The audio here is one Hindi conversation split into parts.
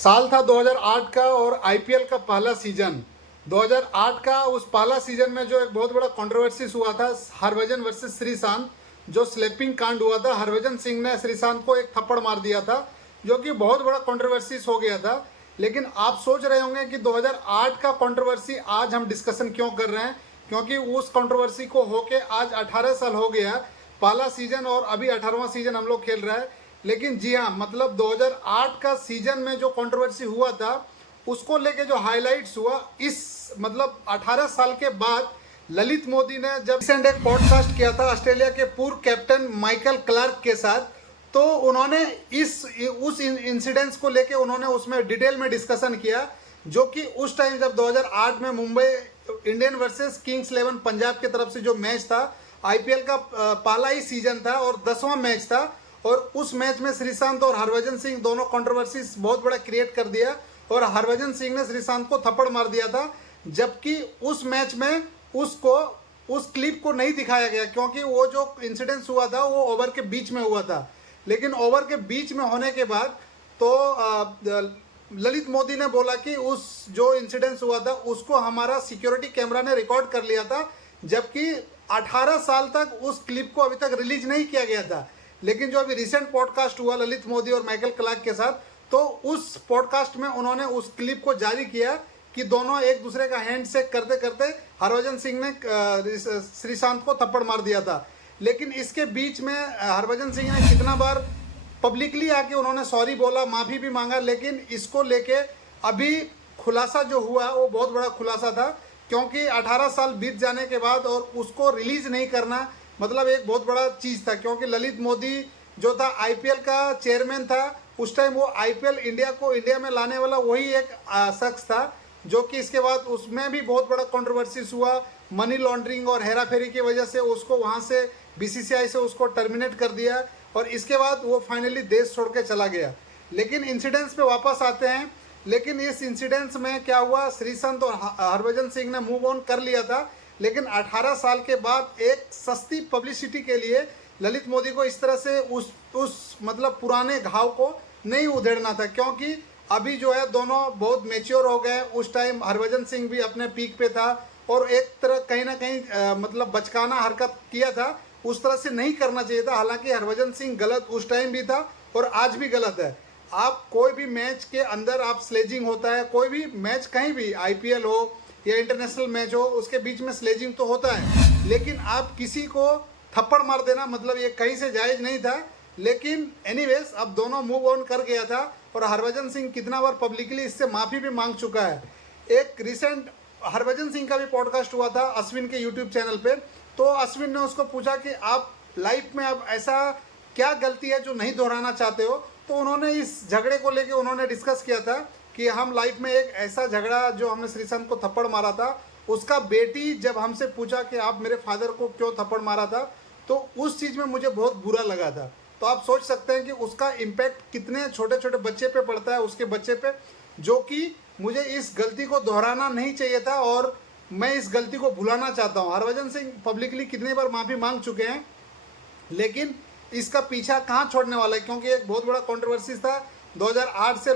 साल था 2008 का और आईपीएल का पहला सीजन। 2008 का उस पहला सीजन में जो एक बहुत बड़ा कंट्रोवर्सीज हुआ था, हरभजन वर्सेस श्रीशांत, जो स्लैपिंग कांड हुआ था। हरभजन सिंह ने श्रीशांत को एक थप्पड़ मार दिया था, जो कि बहुत बड़ा कंट्रोवर्सीज हो गया था। लेकिन आप सोच रहे होंगे कि 2008 का कंट्रोवर्सी आज हम डिस्कशन क्यों कर रहे हैं, क्योंकि उस कंट्रोवर्सी को होके आज 18 साल हो गया, पहला सीजन और अभी 18वां सीजन हम लोग खेल रहा है। लेकिन जी हाँ, मतलब 2008 का सीजन में जो कंट्रोवर्सी हुआ था, उसको लेके जो हाइलाइट्स हुआ, इस मतलब 18 साल के बाद ललित मोदी ने जब रिसेंट एक पॉडकास्ट किया था ऑस्ट्रेलिया के पूर्व कैप्टन माइकल क्लार्क के साथ, तो उन्होंने उस इंसिडेंट्स को लेके उन्होंने उसमें डिटेल में डिस्कशन किया, जो कि उस टाइम जब 2008 में Mumbai Indian versus Kings 11 Punjab की तरफ से जो मैच था, आईपीएल का पहला ही सीजन था और 10वां मैच था। और उस मैच में श्रीशांत और हरभजन सिंह दोनों कंट्रोवर्सी बहुत बड़ा क्रिएट कर दिया और हरभजन सिंह ने श्रीशांत को थप्पड़ मार दिया था। जबकि उस मैच में उसको उस क्लिप को नहीं दिखाया गया, क्योंकि वो जो इंसिडेंस हुआ था वो ओवर के बीच में हुआ था। लेकिन ओवर के बीच में होने के बाद तो ललित मोदी ने बोला कि उस जो इंसिडेंस हुआ था उसको हमारा सिक्योरिटी कैमरा ने रिकॉर्ड कर लिया था, जबकि 18 साल तक उस क्लिप को अभी तक रिलीज नहीं किया गया था। लेकिन जो अभी रिसेंट पॉडकास्ट हुआ ललित मोदी और माइकल क्लार्क के साथ, तो उस पॉडकास्ट में उन्होंने उस क्लिप को जारी किया कि दोनों एक दूसरे का हैंड शेक करते करते हरभजन सिंह ने श्रीशांत को थप्पड़ मार दिया था। लेकिन इसके बीच में हरभजन सिंह ने कितना बार पब्लिकली आके उन्होंने सॉरी बोला, माफ़ी भी मांगा, लेकिन इसको लेके अभी खुलासा जो हुआ वो बहुत बड़ा खुलासा था, क्योंकि 18 साल बीत जाने के बाद और उसको रिलीज नहीं करना मतलब एक बहुत बड़ा चीज़ था। क्योंकि ललित मोदी जो था आईपीएल का चेयरमैन था, उस टाइम वो आईपीएल इंडिया में लाने वाला वही एक शख्स था, जो कि इसके बाद उसमें भी बहुत बड़ा कंट्रोवर्सीज हुआ। मनी लॉन्ड्रिंग और हेरा फेरी की वजह से उसको वहाँ से बीसीसीआई से उसको टर्मिनेट कर दिया और इसके बाद वो फाइनली देश छोड़ के चला गया। लेकिन इंसिडेंट्स पे वापस आते हैं। लेकिन इस इंसिडेंट्स में क्या हुआ, श्रीशांत और हरभजन सिंह ने मूव ऑन कर लिया था, लेकिन 18 साल के बाद एक सस्ती पब्लिसिटी के लिए ललित मोदी को इस तरह से उस मतलब पुराने घाव को नहीं उधेड़ना था, क्योंकि अभी जो है दोनों बहुत मैच्योर हो गए। उस टाइम हरभजन सिंह भी अपने पीक पे था और एक तरह कहीं ना कहीं मतलब बचकाना हरकत किया था, उस तरह से नहीं करना चाहिए था। हालांकि हरभजन सिंह गलत उस टाइम भी था और आज भी गलत है। आप कोई भी मैच के अंदर आप स्लेजिंग होता है, कोई भी मैच कहीं भी आईपीएल हो या इंटरनेशनल मैच हो, उसके बीच में स्लेजिंग तो होता है, लेकिन आप किसी को थप्पड़ मार देना मतलब ये कहीं से जायज़ नहीं था। लेकिन एनीवेज अब दोनों मूव ऑन कर गया था और हरभजन सिंह कितना बार पब्लिकली इससे माफ़ी भी मांग चुका है। एक रिसेंट हरभजन सिंह का भी पॉडकास्ट हुआ था अश्विन के यूट्यूब चैनल पे, तो अश्विन ने उसको पूछा कि आप लाइफ में अब ऐसा क्या गलती है जो नहीं दोहराना चाहते हो। तो उन्होंने इस झगड़े को लेके उन्होंने डिस्कस किया था कि हम लाइफ में एक ऐसा झगड़ा जो हमने श्रीशांत को थप्पड़ मारा था, उसका बेटी जब हमसे पूछा कि आप मेरे फादर को क्यों थप्पड़ मारा था, तो उस चीज़ में मुझे बहुत बुरा लगा था। तो आप सोच सकते हैं कि उसका इम्पैक्ट कितने छोटे छोटे बच्चे पे पड़ता है, उसके बच्चे पे, जो कि मुझे इस गलती को दोहराना नहीं चाहिए था और मैं इस गलती को भुलाना चाहता हूँ। हरभजन सिंह पब्लिकली कितनी बार माफ़ी मांग चुके हैं, लेकिन इसका पीछा कहाँ छोड़ने वाला है, क्योंकि एक बहुत बड़ा कंट्रोवर्सी था। 2008 से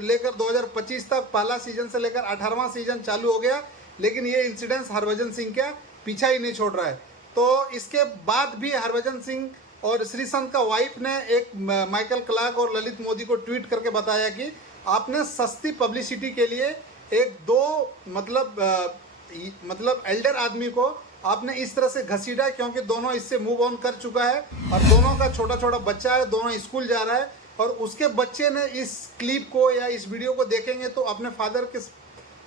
लेकर 2025 तक पहला सीजन से लेकर 18वां सीजन चालू हो गया, लेकिन ये इंसिडेंस हरभजन सिंह का पीछा ही नहीं छोड़ रहा है। तो इसके बाद भी हरभजन सिंह और श्रीशांत का वाइफ ने एक माइकल क्लार्क और ललित मोदी को ट्वीट करके बताया कि आपने सस्ती पब्लिसिटी के लिए एक दो मतलब एल्डर आदमी को आपने इस तरह से घसीटा, क्योंकि दोनों इससे मूव ऑन कर चुका है और दोनों का छोटा छोटा बच्चा है, दोनों स्कूल जा रहा है और उसके बच्चे ने इस क्लिप को या इस वीडियो को देखेंगे तो अपने फादर के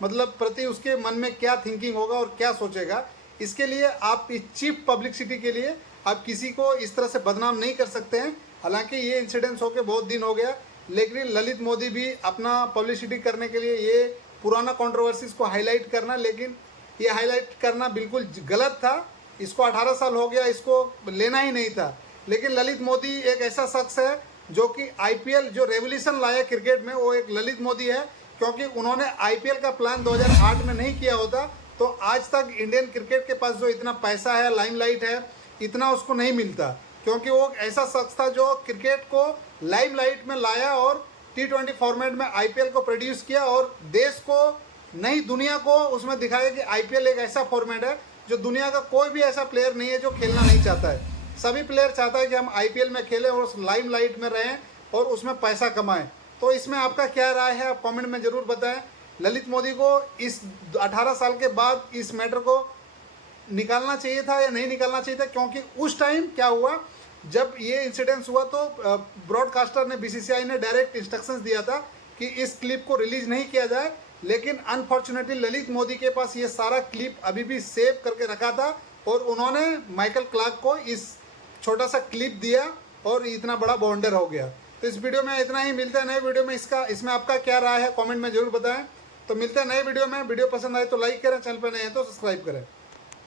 मतलब प्रति उसके मन में क्या थिंकिंग होगा और क्या सोचेगा। इसके लिए आप इस चीप पब्लिसिटी के लिए आप किसी को इस तरह से बदनाम नहीं कर सकते हैं। हालांकि ये इंसिडेंट्स होके बहुत दिन हो गया, लेकिन ललित मोदी भी अपना पब्लिसिटी करने के लिए ये पुराना कंट्रोवर्सीज को हाईलाइट करना, लेकिन ये हाईलाइट करना बिल्कुल गलत था। इसको 18 साल हो गया, इसको लेना ही नहीं था। लेकिन ललित मोदी एक ऐसा शख्स है जो कि आईपीएल जो रेवोल्यूशन लाया क्रिकेट में, वो एक ललित मोदी है, क्योंकि उन्होंने आईपीएल का प्लान 2008 में नहीं किया होता तो आज तक इंडियन क्रिकेट के पास जो इतना पैसा है, लाइमलाइट है, इतना उसको नहीं मिलता, क्योंकि वो ऐसा शख्स था जो क्रिकेट को लाइमलाइट में लाया और T20 फॉर्मेट में IPL को प्रोड्यूस किया और देश को, नई दुनिया को उसमें दिखाया कि IPL एक ऐसा फॉर्मेट है जो दुनिया का कोई भी ऐसा प्लेयर नहीं है जो खेलना नहीं चाहता है। सभी प्लेयर चाहता है कि हम IPL में खेलें और उस लाइमलाइट में रहें और उसमें पैसा कमाएं। तो इसमें आपका क्या राय है, आप कमेंट में ज़रूर बताएं। ललित मोदी को इस 18 साल के बाद इस मैटर को निकालना चाहिए था या नहीं निकालना चाहिए था, क्योंकि उस टाइम क्या हुआ, जब ये इंसिडेंस हुआ तो ब्रॉडकास्टर ने, BCCI ने डायरेक्ट इंस्ट्रक्शंस दिया था कि इस क्लिप को रिलीज नहीं किया जाए, लेकिन अनफॉर्चुनेटली ललित मोदी के पास ये सारा क्लिप अभी भी सेव करके रखा था और उन्होंने माइकल क्लार्क को इस छोटा सा क्लिप दिया और इतना बड़ा बॉन्डर हो गया। तो इस वीडियो में इतना ही, मिलते हैं नए वीडियो में। इसमें आपका क्या राय है कमेंट में जरूर बताएं। तो मिलते हैं नए वीडियो में। वीडियो पसंद आए तो लाइक करें, चैनल पर नए हैं तो सब्सक्राइब करें।